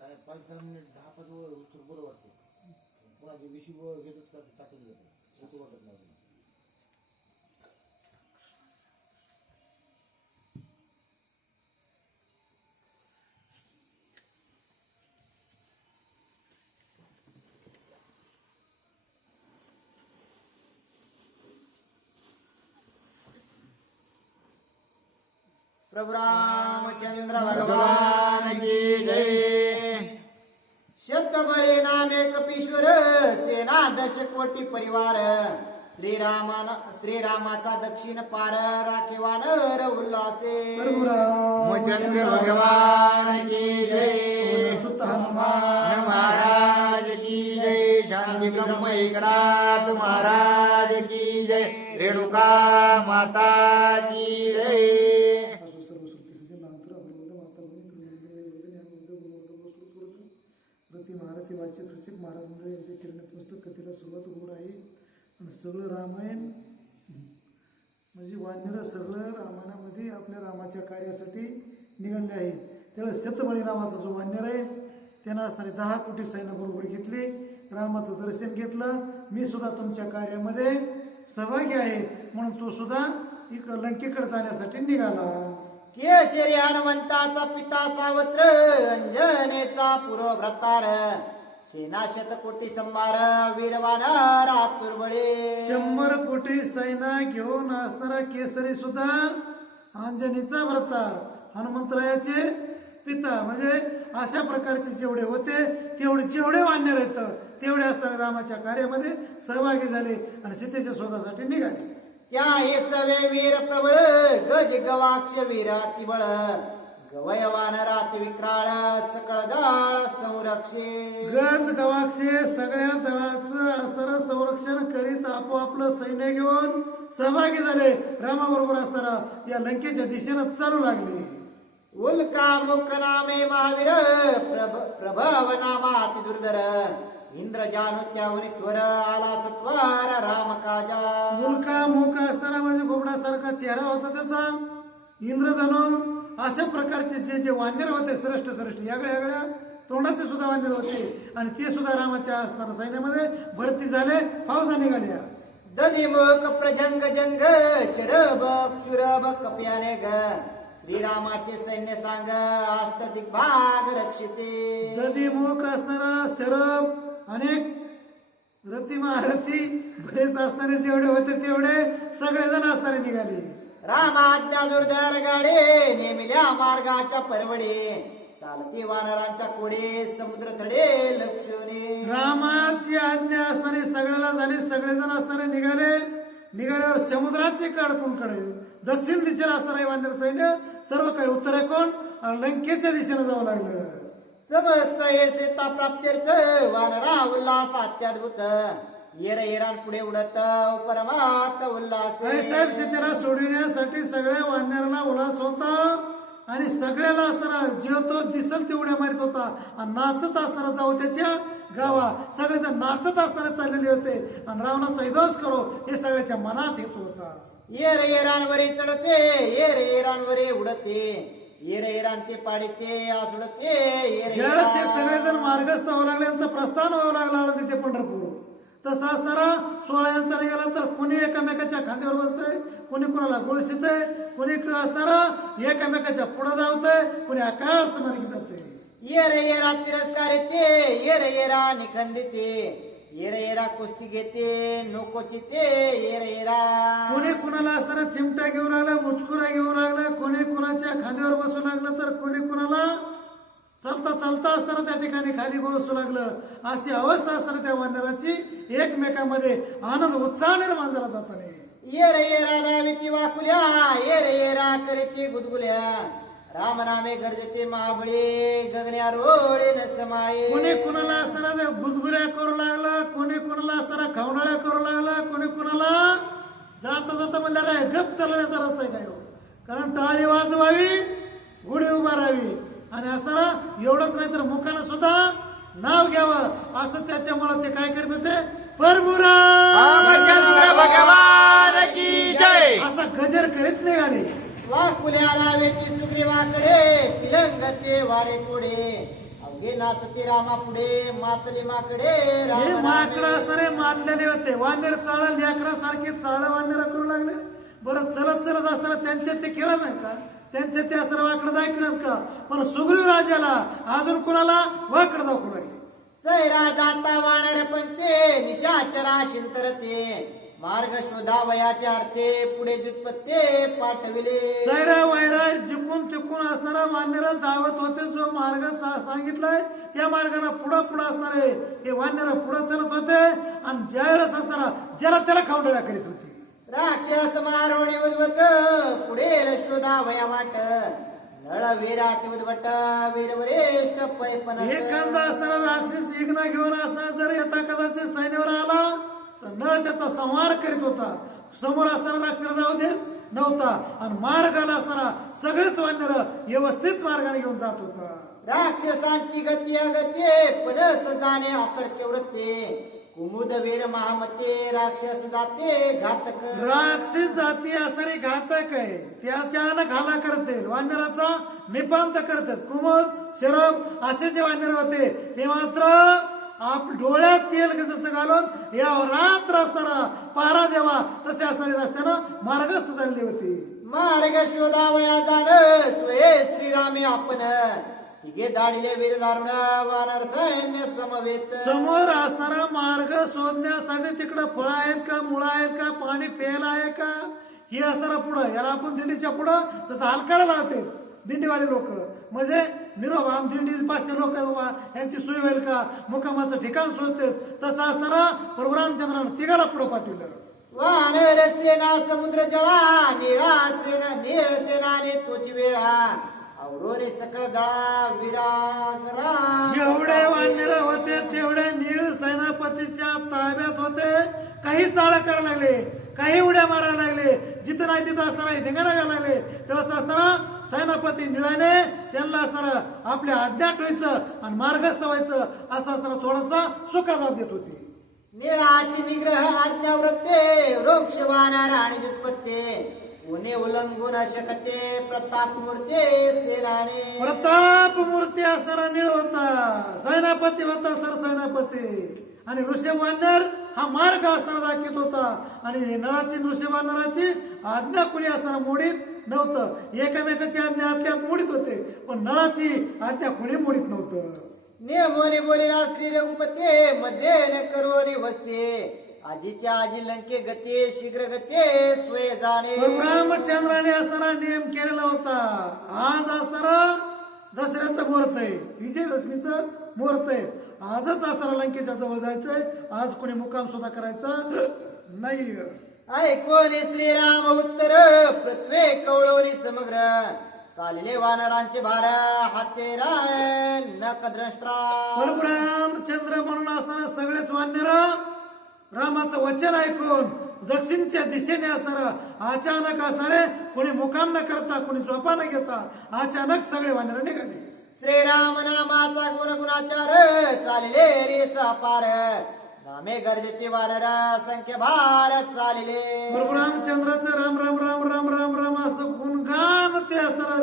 काय 5-10 मिनिट 10-5 वस्तू बरं वाटतं. पुन्हा जे विषय घेतात टाकून देतात, होतो वाटत नाही. प्रभु रामचंद्र भगवान की जय. शतबळे नामे कपीश्वर, सेना 10 कोटी परिवार, श्रीरामाचा दक्षिण पार, राखे वानर उल्हासे. रामचंद्र भगवान की जय. हनुमान महाराज की जय. शांती ब्रह्म एकनाथ महाराज की जय. रेणुका माता की जय. महारथी वाचे प्रसिद्ध महाराज मंडळ यांच्या चरणात पुस्तक कथेला सुरुवात होणार आहे. आणि सगळं रामायण म्हणजे वानर सगळं रामायणामध्ये आपल्या रामाच्या कार्यासाठी निघाले आहेत. त्यावेळेस शतबळी नावाचा जो वानर आहे त्यानं असणारे 10 कोटी सैन्य बरोबर घेतले, रामाचं दर्शन घेतलं. मी सुद्धा तुमच्या कार्यामध्ये सहभागी आहे म्हणून तो सुद्धा लंकेकडे जाण्यासाठी निघाला. केशरी हनुमंताचा पिता सावत्र, अंजनेचा पूर्व भ्रतार, सेना 100 कोटी संभार, वीरवानर आतुरबळे. 100 कोटी सैन्य घेऊन असणारा केसरी सुद्धा अंजनीचा भ्रतार, हनुमंतरायाचे पिता. म्हणजे अशा प्रकारचे जेवढे होते जेवढे वानर आहेत तेवढे असणाऱ्या रामाच्या कार्यामध्ये सहभागी झाले आणि सीतेच्या शोधासाठी निघाले. त्या हे सवे वीर प्रबळ, गज गवाक्ष वीर अतिबळ, गवय वानरात विक्राळ, सकळ दळ संरक्षे. गज गवाक्षे सगळ्या दळाचं असणारं संरक्षण करीत आपोआपलं सैन्य घेऊन सहभागी झाले. रामाबरोबर असणारा या लंकेच्या दिशेनं चालू लागले. उल्का मुख नामे महावीर, प्रभव नामा अति दुर्धर, इंद्रजानु त्याहुनी त्वर, आला सत्वार राम काजा. मुलका मुख असणारा म्हणजे घोबडासारखा चेहरा होता त्याचा. इंद्रधनु अशा प्रकारचे जे वानर होते श्रेष्ठ यागळ्या तोंडाचे सुद्धा वानर होते आणि ते सुद्धा रामाच्या असणाऱ्या सैन्यामध्ये भरती झाले, फौजा निघाल्या. दधिमुख प्रजंग जंग, शरभ क्षुरभ कप्याने ग, श्रीरामाचे सैन्य सांग अष्टदिग्भाग रक्षिते. दधीमुख असणारा शरभ, अनेक रती महारथी बरेच असणारे जेवढे होते तेवढे सगळेजण असणारे निघाले. रामाज्ञा दुर्धर गाडे नेमिल्या मार्गाच्या परवडे. चालती वानरांच्या कोडे समुद्र थडे लक्षणे. रामाची आज्ञा असणारे सगळ्याला झाले, सगळेजण असणारे निघाले. निघाल्यावर समुद्राची कडकून कडे दक्षिण दिशेला असणारे वानर सैन्य सर्व काही उत्तरेकडून लंकेच्या दिशेने जाऊ लागलं. समस्त हे सीता प्राप्त्यर्थ वानरा उल्हास अत्याद्भुत. येर येरान पुढे उडत परमात उल्हास. साहेब सीतेला सोडविण्यासाठी सगळ्या वानरांना उल्हास होता आणि सगळ्याला असताना जो तो दिसल तेवढ्या मारित होता आणि नाचत असताना जाऊ त्याच्या गावा सगळेजण नाचत असताना चाललेले होते आणि रावणाचा विध्वंस करो हे सगळ्याच्या मनात येत होता. येर येरांवरे चढते येर येरांवरे उडते. येर येरांते पाडते आसुडते. येर ज्यावेळेस हे येरा. सगळेजण मार्गस्थ होऊ लागले यांचं प्रस्थान व्हावं लागलं तिथे पंढरपूर. तसा असताना सोहळ्यांचा निघाला तर कोणी एकामेकाच्या खांद्यावर बसतंय, कोणी कुणाला गुळशितय, कोणी असताना एकामेकाच्या पुढे धावतंय, कोणी आकाश मार्गी जाते. येर येरा तिरस्कार येते येर येरा निखंदिते. येर येरा कुस्ती घेते नकोची ते. येर येरा. कोणी कुणाला असताना चिमटा घेऊ लागला, मुचकुरा घेऊ लागला, कोणी कुणाच्या खांद्यावर बसू लागलं तर कोणी कुणाला चालता चालता असताना त्या ठिकाणी खाली बसू लागलं. अशी अवस्था असताना त्या वानराची एकमेकांमध्ये आनंद उत्साह निर्माण झाला जाताना. येर येरा नाविती वाकुल्या. येर येरा करीती गुदगुल्या. राम नामे गरजते महाबळे गगन्या रोळे न समाये. कोणी कुणाला असताना ते गुदगुऱ्या करू लागला, कोणी कुणाला असताना खवणाळ्या करू लागला, कोणी कुणाला जाता जाता म्हणल्याला गप चालण्याचा रस्ता आहे काय हो. कारण टाळी वाजवावी गुढी उभारावी आणि असताना एवढंच नाही तर मुखानं सुद्धा नाव घ्यावं असं त्याच्यामुळे ते काय करत होते. रामचंद्र भगवान की जय. असा गजर करीत निघाले. वाकुल्या नावेती सुग्रीवाकडे पिलंगते वाडे पुढे. अवघे नाचते रामा पुढे मातली माकडे. हे राम माकडं नामे. असणारे मातलेले होते. वानर चाळ लेकरासारखे चाळ वानर करू लागले. बरं चलत चलत असताना त्यांच्यात ते खेळत नाही का, त्यांच्या ते असताना वाकडं दाखविण्यात का, पण सुग्रीव राजाला अजून कुणाला वाकडं दाखवू लागले. सैरा जाता वाणर पंते निशाचरा शिंतरते. मार्ग शोधावयाच्या अर्थे पुढे जुत्पत्ते पाठविले. सैरा वैरा जिंकून तिकून असणारा वानर धावत होते. जो मार्ग सांगितलाय त्या मार्गाने पुढं पुढं असणारे हे वानर पुढे चलत होते आणि ज्यावेळेस असताना ज्याला त्याला खावडळ्या करीत होते. राक्षस मारोणी उद्भट पुढे शोधावया वाट. नळ वीरात उद्भट वीरवरेष्ठ पैपन. एखादा असताना राक्षस इग्ना घेऊन असताना जर येता कदाचित सैन्यावर आला तर नळ त्याचा संहार करीत होता. समोर असताना राक्षस राहू देत नव्हता आणि मार्गाला असताना सगळेच वानर व्यवस्थित मार्गाने घेऊन जात होता. राक्षसांची गती अगत्ये पनस जाणे आतर्क्य वृत्ते. कुमुद वीर महामते राक्षस जाते घातक. राक्षस जाती असणारी घातक आहे. त्याच्या घाला करते वानराचा निपांत करतात. कुमुद शरभ असे जे वानर होते ते मात्र आप डोळ्यात तेल जसं घालून या रात्र असताना पहारा देवा तसे असणारे रस्त्यानं मार्गस्थ झालेले होते. मार्ग शोधावया जाण स्वये श्रीरामे आपण. तिघे दाढिले वीर दारुण वानर सैन्य समवेत. समोर असणारा मार्ग शोधण्यासाठी तिकडं फळं आहेत का, मुळं आहेत का, पाणी प्यायला आहे का, हे असणारा पुढं याला आपण दिंडीच्या पुढं जसं हलकाला लावते दिंडीवाले लोक म्हणजे निरोप आम दिंडी 500 लोक यांची सोय होईल का, मुकामाचं ठिकाण शोधते. तसं असताना प्रभू रामचंद्रानं तिघाला पुढं पाठवलं. वानर सेना समुद्र जळा निळा सेना निळ सेनाने तोची वेळा. औरोरे सकळ दळा विरागरा. जेवढे वानर होते तेवढे नीळ सेनापतीच्या ताब्यात होते. काही चाळ करायला लागले, काही उड्या मारायला लागले, जिथं नाही तिथं असताना धिंगाणा घालायला लागले. तेव्हा असताना सेनापती निळाने त्यांना असताना आपल्या आज्ञा ठेवायचं आणि मार्गस्थ व्हायचं असं असताना थोडासा सुखादाब देत होते. निळाची निग्रह आज्ञावृत्ते वृक्ष वानर आणि जुत्पत्ते. पुणे उल्लंघून शकते प्रताप मूर्ते सेनाने. प्रताप मूर्ती असणारा निळ होता, सेनापती होता सरसेनापती आणि ऋषभ वानर हा मार्ग असताना दाखवत होता आणि नळाची ऋषभ वानराची आज्ञा कुणी असताना मोडीत नव्हतं. एकमेकाची आज्ञा आतल्यात मोडीत होते, पण नळाची आज्ञा कोणी मोडीत नव्हतं. नियमोनी बोलिला श्री रघुपते मध्ये न करोनी वसते आजीच्या आजी लंके गते शीघ्र गते स्वय जाणे. प्रभू रामचंद्राने असणारा नियम केलेला होता. आज असणारा दसऱ्याचं मुहूर्त आहे, विजयदशमीचं मुहूर्त आहे. आजच असणारा लंकेच्या जवळ जायचंय. आज कोणी मुक्काम सुद्धा करायचा नाही. ऐकोनी श्रीराम उत्तर पृथ्वे कवळोनी समग्र चालले वानरांचे भार हाते नकद्रष्टा. प्रभू रामचंद्र म्हणून असणारा सगळेच वानर रामाचं वचन ऐकून दक्षिणच्या दिशेने असणारा अचानक असणारे कोणी मुकाम न करता कोणी झोपा न घेता अचानक सगळे वानर निघाले. श्रीराम नामाचा गुणगुणाचार चालले रेस अपार नामे गरजेती वानर संख्य भार चालले. प्रभू रामचंद्राचं राम राम राम राम राम राम असं गुणगान ते असणारा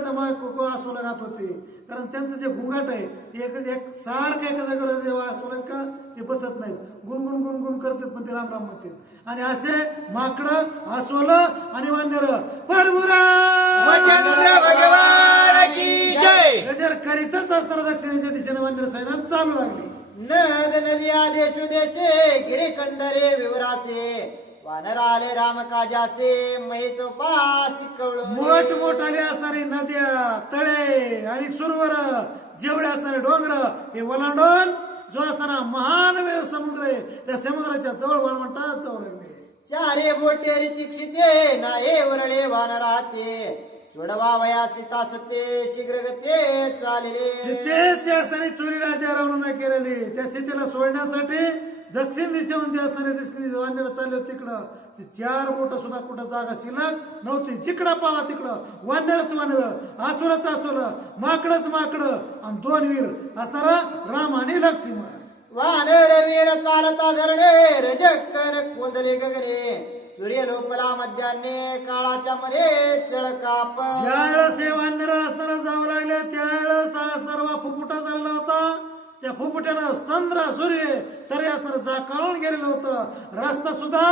आसोला गात होते. कारण त्यांचं जे गुंगाट आहे एक सारखं एका जागेवर देवा आसोला का ते बसत नाहीत. गुणगुण गुणगुण करतात पण ते राम राम म्हणतात. आणि असे माकडं आसोलं आणि वानर प्रभू रामचंद्र भगवान की जय. गजर करीतच असताना दक्षिणेच्या दिशेने वानर सैन्यात चालू लागली. नद नदिया देशो देशे गिरी कंदरे विवरासे वानर आले राम काजासे मही चौपासी कवळून. मोठमोठाले असणारी नद्या तळे आणि सुरवर जेवढे असणारे डोंगर हे ओलांडून जो असणारा महान समुद्र आहे त्या समुद्राच्या जवळ वळवंटात जाऊ लागले. चारे बोटे रितिक्षिते नाये वरळे वानराते सोडवावया सीता सत्ते शीघ्र गते चालले. सीतेची असणारी चोरी राजा रावणाने केलेली त्या सीतेला सोडण्यासाठी दक्षिण दिशेहून जे असणारे वानर चालले होते तिकडं ते 4 बोट सुद्धा कुठं जागा शिल्लक नव्हती. जिकडं पावा तिकडं वानरच वानर आसुरच आसुर माकडच माकडं आणि 2 वीर असणारा राम आणि लक्ष्मण. वानर वीर चालता धरणे रजकन कोंदले गगने सूर्य लोपला मध्यान्हे काळाच्या मरे चळकाप. ज्यावेळेस हे वानर असताना जाऊ लागले त्यावेळेस हा सर्व फुफुटा चालला होता. त्या फुफुट्यानं चंद्र सूर्य असणारा जाकाळून गेलेलं होतं. रस्ता सुद्धा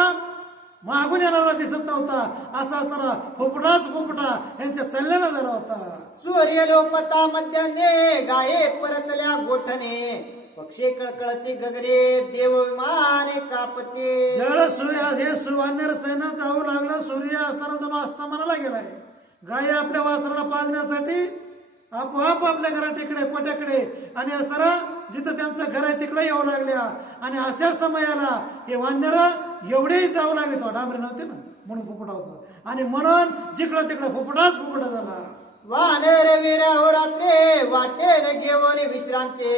मागून येणारा दिसत नव्हता. असा असणारा फुफुटाच फुफुटा यांच्या चाललेला झाला होता. सूर्य लोपता मध्यान्हे गाये परतल्या गोठणे पक्षी कळकळती गगने देव विमाने कापते. ज्यावेळेस हे वानर सैन्य जाऊ लागलं सूर्य असताना जणू अस्तमानाला गेलाय. गायी आपल्या वासराला पाजण्यासाठी आपोआप आपल्या घराकडे कोट्याकडे आणि असरा जिथं त्यांचं घर आहे तिकडे येऊ लागल्या. आणि अशा समयाला हे वानर एवढेही जाऊ लागले. तो डांबरे नव्हते ना म्हणून फुफुटा होता. आणि म्हणून जिकडं तिकडं फुफुटाच फुफुटा झाला. वानर वीर रात्रे वाटे न घेऊन विश्रांती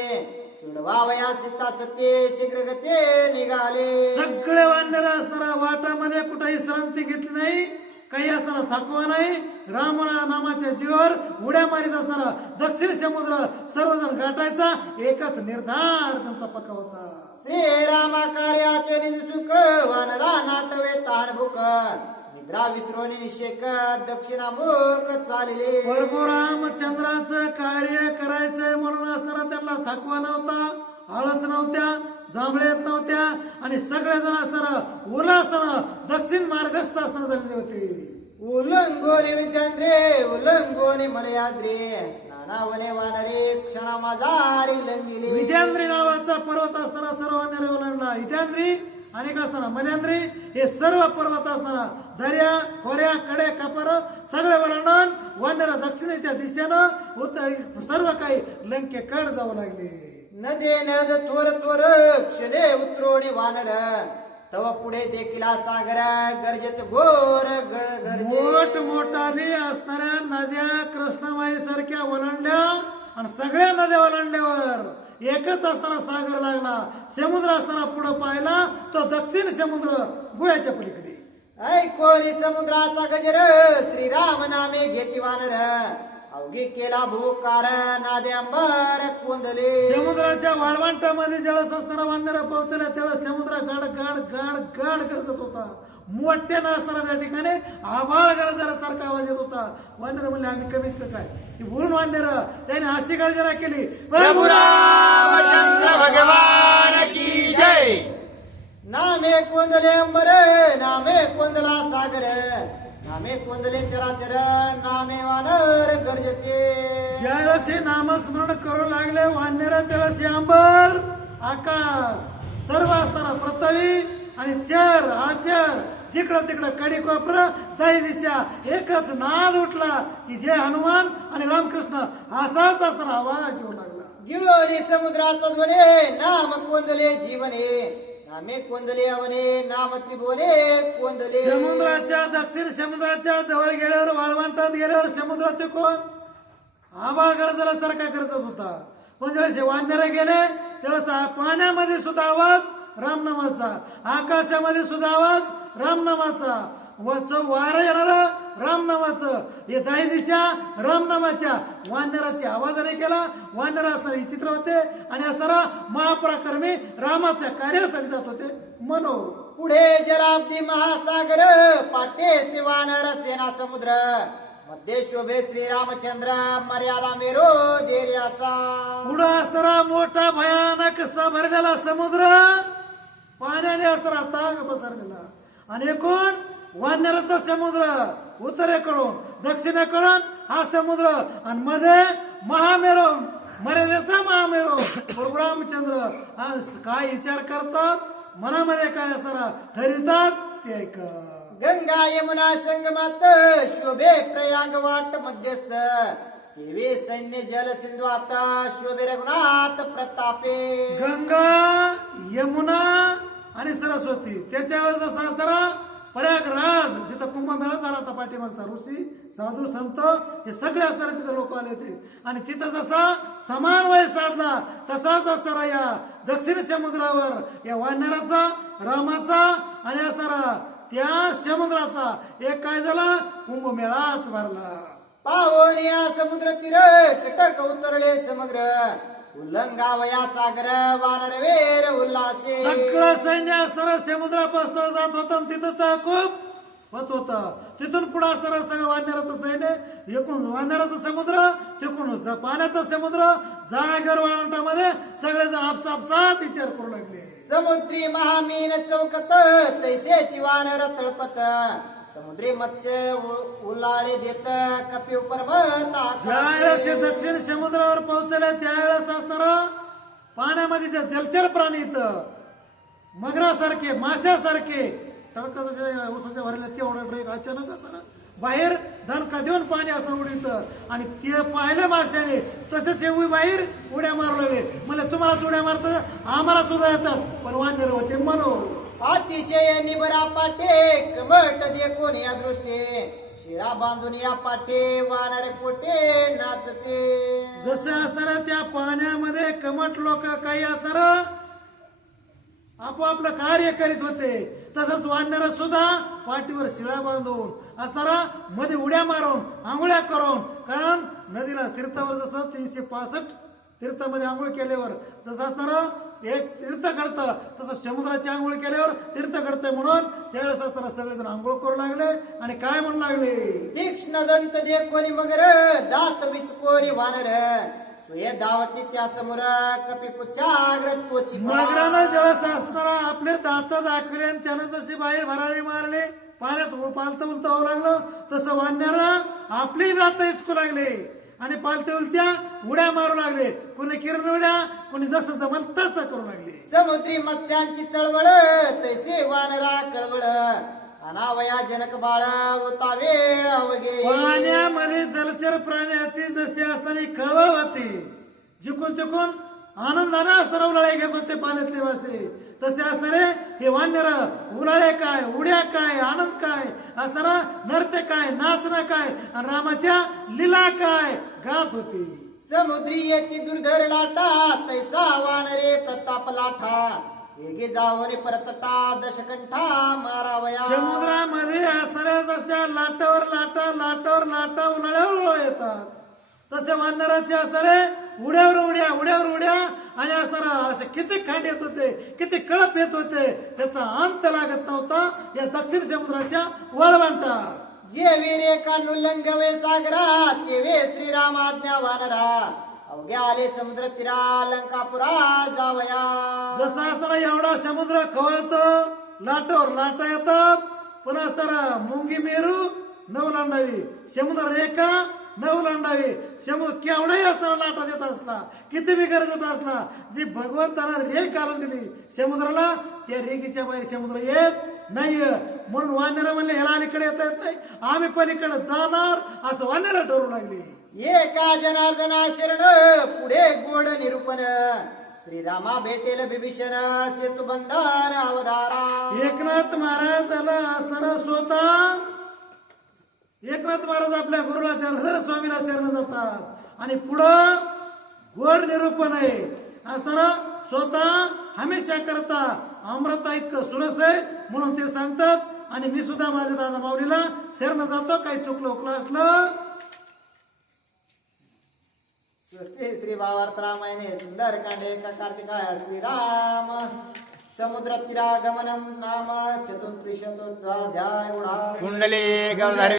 सोडवावया सीता सत्ते शीघ्र गते निघाले. सगळे वानर असताना वाटामध्ये कुठे विश्रांती घेतली नाही. काही असताना थकवा नाही. राम नामाच्या जीवावर उड्या मारित असणारा दक्षिण समुद्र सर्वजण गाठायचा एकच निर्धार त्यांचा पक्का होता. श्रीरामा कार्याचे निज सुख वानरा नाटवे तान भूक निद्रा विसरोनी निषेक दक्षिणामुख चालले. प्रभू रामचंद्राचं कार्य करायचंय म्हणून असताना त्यांना थकवा नव्हता, आळस नव्हत्या, जांभळे येत नव्हत्या. आणि सगळेजण असताना ओला असताना दक्षिण मार्गस्थ असताना झालेले होते. उल्लंघोनी विद्यांद्रे उल्लंघोनी मलयाद्रे नानावने वानरे क्षणा माझारी लंगिले. विद्यांद्री नावाचा पर्वत असताना सर्व वानरे ओलांडला. विद्यांद्री अनेक असताना मल्यांद्री हे सर्व पर्वत असताना दर्या खोऱ्या कडे कपर सगळे ओलांडून वानर दक्षिणेच्या दिशेनं सर्व काही लंकेकड जाऊ लागले. नदे नद थोर थोर क्षणे उतरोणी वानर तव पुढे देखील सागर गरजेत घोर मोठ मोठाली असणाऱ्या नद्या कृष्णामाई सारख्या ओलांडल्या. आणि सगळ्या नद्या ओलांडल्यावर एकच असताना सागर लागला. समुद्र असताना पुढे पाहिला तो दक्षिण समुद्र गोव्याच्या पलीकडे. ऐकोनी समुद्राचा गजर श्रीराम नामे घेती वानर अवघी केला भूकार नादे अंबर कोंदले. समुद्राच्या वाळवंटामध्ये ज्यावेळेस असताना वानर पोहोचल्या त्यावेळेस समुद्र गाड गाड गाड गाड करत होता. मोठ्यानं असताना त्या ठिकाणी आभाळ गरजासारखा आवाज येत होता. वानर म्हणले आम्ही कमीत काय ती बोलून वानर त्याने अशी गर्जना केली प्रभू रामचंद्र भगवान की जय. नामे कोंदले अंबर नामे कोंदला सागर नामे कोंदले चराचर नामे वानर गर्जते. ज्यावेळेस हे नामस्मरण करू लागले वानर त्यावेळेस हे अंबर आकाश सर्व असताना पृथ्वी आणि चर आचर जिकडं तिकडं कडी कोपर दही दिशा एकच नाद उठला की जे हनुमान आणि रामकृष्ण असाच असताना आवाज येऊ लागला. गिळोली समुद्राचा ध्वने नाम कोंदले जीवने नामे कोंदले अवने नाम त्रिभुवने कोंदले. समुद्राच्या दक्षिण समुद्राच्या जवळ गेल्यावर वाळवंटात गेल्यावर समुद्रात ते कोण आबाळ गरजल्यासारखा गरजत होता. पण ज्यावेळेस वानरे गेले त्यावेळेस पाण्यामध्ये सुद्धा आवाज रामनामाचा, आकाशामध्ये सुद्धा आवाज रामनामाचा, वारं येणार रामनामाचं, हे दाही दिशा रामनामाच्या. वानराची आवाजाने केला. वानर असणारे चित्र होते आणि असणारा महापराक्रमी रामाच्या कार्यासाठी जात होते. मनो पुढे जलाब्दी महासागर पाटे वानर सेना समुद्र मध्ये शोभे श्रीरामचंद्र मर्यादा मेरो देर्याचा. पुढं असणारा मोठा भयानक भरलेला समुद्र पाण्याने असणारा ताग पसरलेला आणि एकूण वानराचा समुद्र उत्तरेकडून दक्षिणेकडून हा समुद्र आणि मध्ये महामेरू मर्यादेचा महामेरू प्रभू रामचंद्र काय विचार करतात मनामध्ये काय असणारा ठरवितात ते ऐका. गंगा यमुना संगमात शोभे प्रयाग वाट मध्यस्थ केवे सैन्य जल सिंधुआत शोभे रघुनाथ प्रतापे. गंगा यमुना आणि सरस्वती त्याच्यावर जसा असणारा प्रयागराज जिथं कुंभमेळा झाला होता पाठीमागचा ऋषी साधू संत हे सगळे असणारे तिथे लोक आले होते आणि तिथं जसा समन्वय साधला तसाच असणारा या दक्षिण समुद्रावर या वानराचा रामाचा आणि असणारा त्या समुद्राचा एक काय झाला कुंभमेळाच भरला. पावन या समुद्र तीर कटक उतरले समग्र उल्लंघावया सागर वानर वेर उल्हासे. सगळं सैन्य असणारा समुद्रापासून जात होतं आणि तिथं तर खूप होत होतं. तिथून पुढे असणारा सगळं वानराचं सैन्य एकूण वानराचं समुद्र तिकडून पाण्याचा समुद्र जागर वाळवंटामध्ये सगळेजण आपसापसात विचार करू लागले. समुद्री महामीन चौकत तैसेची वानर तळपत समुद्री मत्स्य उलाळे देत कपिव पर्वत ज्यावेळेस हे दक्षिण समुद्रावर पोहोचले त्यावेळेस असणारा पाण्यामध्ये जे जलचर प्राणी इथं मगरासारखे माश्यासारखे तळकाच्या उसाच्या भरले तेवढं एक अचानक असणार बाहेर धनका देऊन पाणी असं उडीत आणि ते पाहिलं माश्याने तसेच हे बाहेर उड्या मारू लागले. म्हणजे तुम्हालाच उड्या मारत आम्हाला सुद्धा येतात पण वानर होते मनो. अतिशय निबरा पाटे कमट दे कोणी या दृष्टी शिळा बांधून या पाटे वानर पोटे नाचते. जसे असणार त्या पाण्यामध्ये कमट लोक काही असणार आपोआपलं कार्य करीत होते तसंच वानर सुद्धा पाठीवर शिळा बांधून असणारा मध्ये उड्या मारून आंघोळ्या करून कारण नदीला तीर्थावर जसं 365 तीर्थामध्ये आंघोळ केल्यावर जसं असणारा एक तीर्थ घडतं तसं समुद्राची आंघोळ केल्यावर तीर्थ घडतंय म्हणून त्यावेळेस असताना सगळेजण आंघोळ करू लागले आणि काय म्हणू लागले. तीक्ष्ण दंत दे कोणी मगर दात विच कोणी वानर सुये दावती त्या समोर कपिपुच्चाग्रत पोची. मगरानं ज्यावेळेस असणारा आपले दात दाखवले आणि त्यानं जशी बाहेर भरारी मारले पाण्यात पालतं उलतं होऊ लागलं तसं वानर आपली दात इचकू लागले आणि पालते उलत्या उड्या मारू लागले. कोणी किरण उड्या कोणी जसं जमल तसं करू लागले. समुद्री मत्स्यांची चळवळ तैसे वानरा कळवळ अनावया जनक बाळ होता वेळ अवघे. पाण्यामध्ये जलचर प्राण्याची जशी असणारी कळवळ होती जिकून तिकून आनंदाने असणारा उलाळे घेत होते पाण्यातले वासे तसे असणारे हे वानर उलाळे काय उड्या काय आनंद काय असणारा नृत्य काय नाचणं काय आणि रामाच्या लीला काय गात होती. समुद्री येती दुर्धर लाटा तैसा वानरे प्रताप लाठा वेगे जावरे परतटा दशकंठा मारावया. समुद्रामध्ये असणाऱ्या जशा लाटावर लाटा उलाळ्यावर येतात तसे वानराचे असणारे उड्यावर उड्या आणि असणारा असे किती खांड येत होते किती कळप येत होते त्याचा अंत लागत नव्हता या दक्षिण समुद्राच्या वळवंटा. जे वीरे कानुल्लंगवे सागरा तेवे श्रीराम आज्ञा वानरा अवघ्या आले समुद्र तीरा लंकापुरा जावया. जसा असणारा एवढा समुद्र खवळतो लाटा येतात पण असणारा मुंगी मेरू न ओलांडावी, समुद्र रेखा न ओलांडावी. समुद्र केवढाही असताना लाटा देत असला, किती बी गरजत असला, जी भगवंतानं रेख घालून दिली समुद्राला, त्या रेखीच्या बाहेर समुद्र येत नाही. म्हणून वानर म्हणले ह्याला अलीकडे येता येत नाही, आम्ही पलीकडे जाणार असं वानर ठरवू लागले. एका जनार्दना शरण पुढे गोड निरूपण, श्रीरामा भेटेल बिभीषण सेतुबंधन अवधारा. एकनाथ महाराजाला सरस्वता, एकनाथ महाराज आपल्या गुरुला हर स्वामीला शरण जातात आणि पुढं गोड निरूपण आहे असताना स्वतः हमेशा करता अमृता इतकं सुरस आहे म्हणून ते सांगतात. आणि मी सुद्धा माझ्या दादा माऊलीला शरण जातो, काही चुकलं उकलं असलं. स्वस्ति श्री भावार्थ रामायणे सुंदर कांडे कार्तिकाय श्रीराम समुद्र तीरागमनम नाम चतुर्त्रिशतोऽध्याय. कुंडली गवधारी